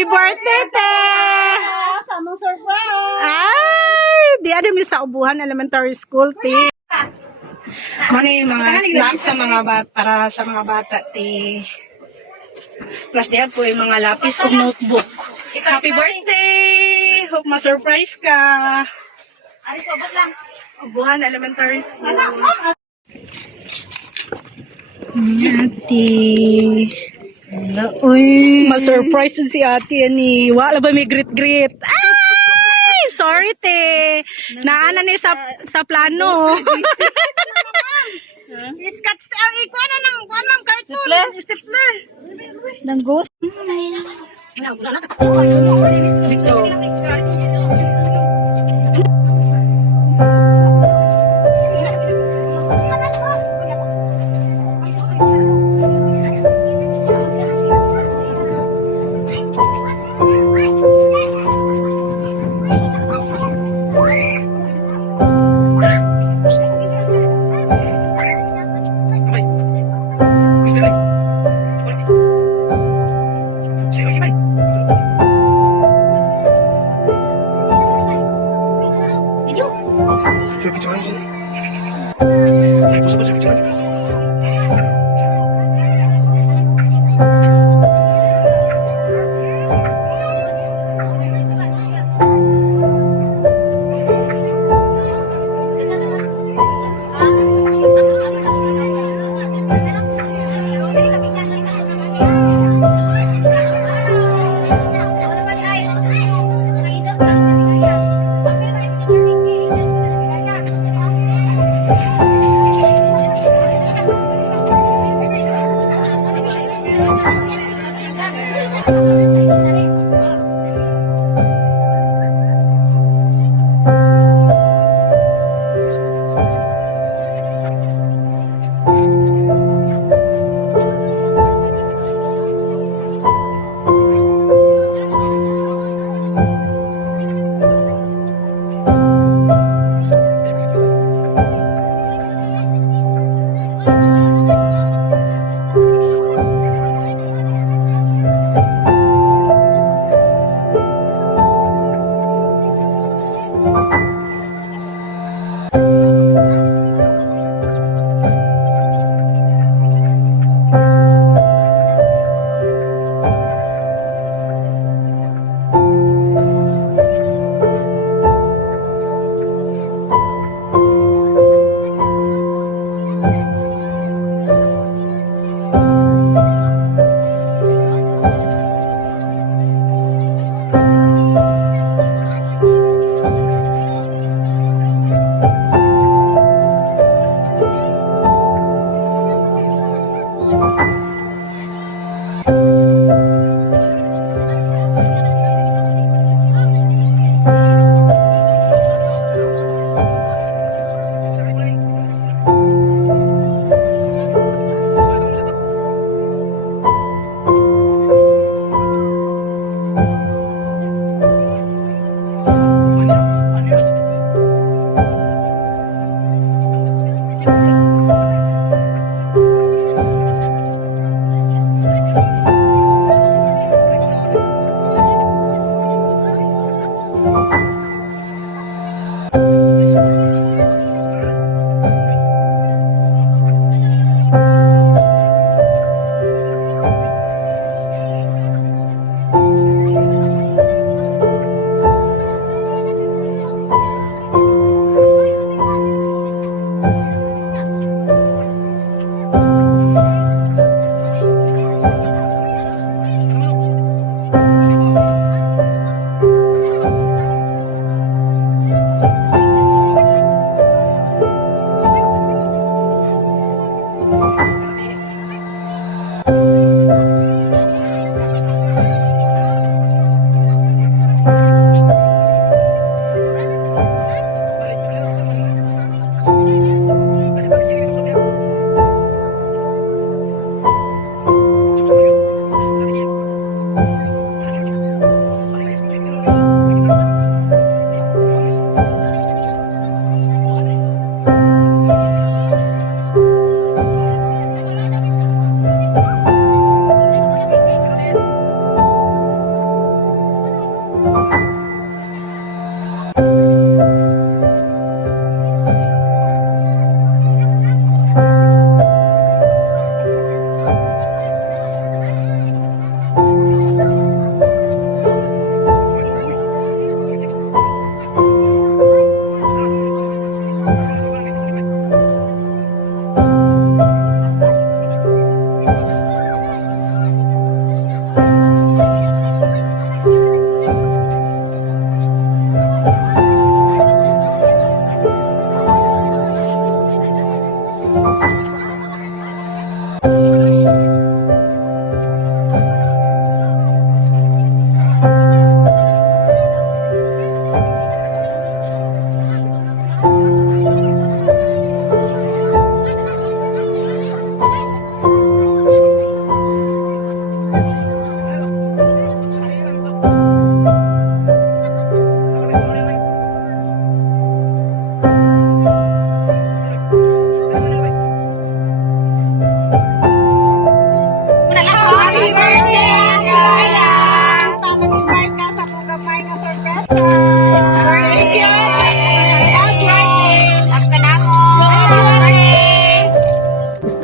Happy birthday, te! Samang surprise! Ay! Di ano mi sa Ubuhan Elementary School, te. Ano yung mga snacks sa mga bata, para sa mga bata, te. Plus diyan po yung mga lapis o notebook. Happy birthday! Hope ma-surprise ka. Ubuhan Elementary School. Ate. Uy, ma-surprise si ate ani. Wala ba may greet-greet? Ay! Sorry, te. Naana ni sa plano. Sketch ang ikuha na ng cartoon. Stapler. Nang ghost.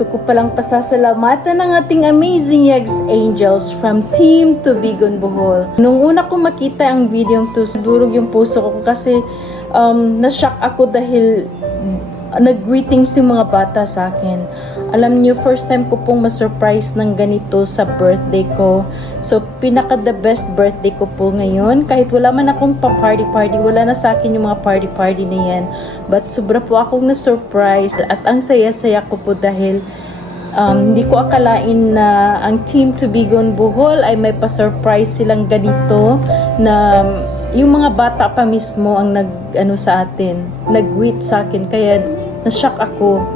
ko palang pasasalamatan ng ating Amazing Eggs Angels from Team Tubigon Bohol. Nung una ko makita ang video to, durog yung puso ko kasi na-shock ako dahil nag-greetings yung mga bata sa akin. Alam niyo, first time ko pong ma-surprise ng ganito sa birthday ko. So, pinaka-the best birthday ko po ngayon. Kahit wala man akong pa-party-party, wala na sa akin yung mga party-party na yan. But, sobra po akong na-surprise. At ang saya-saya ko po dahil hindi ko akalain na ang Team Tubigon Bohol ay may pa-surprise silang ganito na yung mga bata pa mismo ang sa atin, nag-greet sa akin. Kaya, na-shock ako.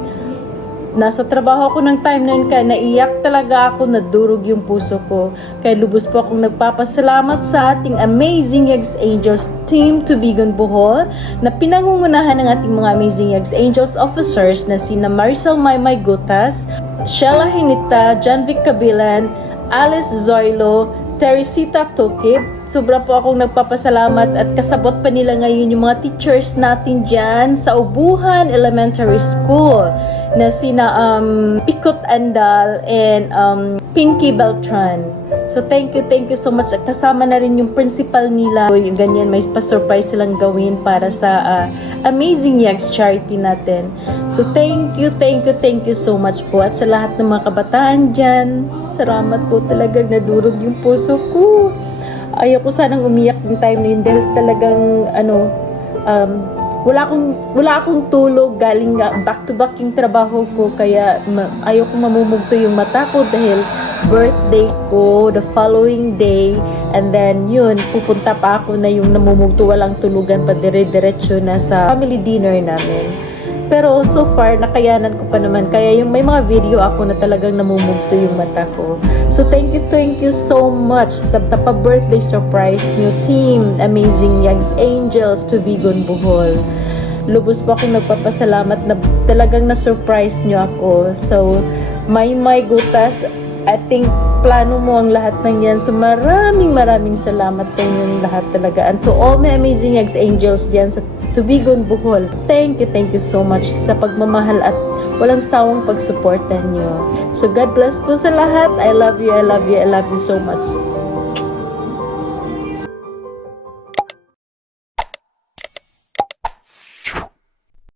Nasa trabaho ako ng time na yun, kaya naiyak talaga ako, nadurog yung puso ko. Kaya lubos po akong nagpapasalamat sa ating Amazing Eggs Angels Team Tubigon Bohol na pinangungunahan ng ating mga Amazing Eggs Angels officers na sina Maricel Maymay Gutas, Sheila Hinita, Janvic Cabilan, Alice Zoilo, Teresita Tukib. Sobra po akong nagpapasalamat at kasabot pa nila ngayon yung mga teachers natin dyan sa Ubuhan Elementary School na sina Pikot Andal and Pinky Beltran. So thank you so much. At kasama na rin yung principal nila. So, yung ganyan, may pa-surprise silang gawin para sa Amazing Eggs charity natin. So thank you so much po. At sa lahat ng mga kabataan dyan, salamat po, talagang nadurog yung puso ko. Ayaw ko sanang umiyak yung time na yun dahil talagang wala akong tulog, galing back to back yung trabaho ko, kaya ayaw kong mamumugto yung mata ko dahil birthday ko the following day, and then yun, pupunta pa ako na yung namumugto, walang tulugan pa, dire-diretso na sa family dinner namin. Pero so far, nakayanan ko pa naman. Kaya yung may mga video ako na talagang namumugto yung mata ko. So thank you so much sa pa-birthday surprise niyo, Team Amazing Eggs Angels Tubigon Bohol. Lubos po akong nagpapasalamat na talagang na-surprise niyo ako. So, Maymay Gutas, I think plano mo ang lahat ng yan. So maraming salamat sa inyong lahat talaga. And to all my Amazing Eggs Angels dyan sa Tubigon Bohol, thank you so much sa pagmamahal at walang sawang pagsuporta nyo. So God bless po sa lahat. I love you so much.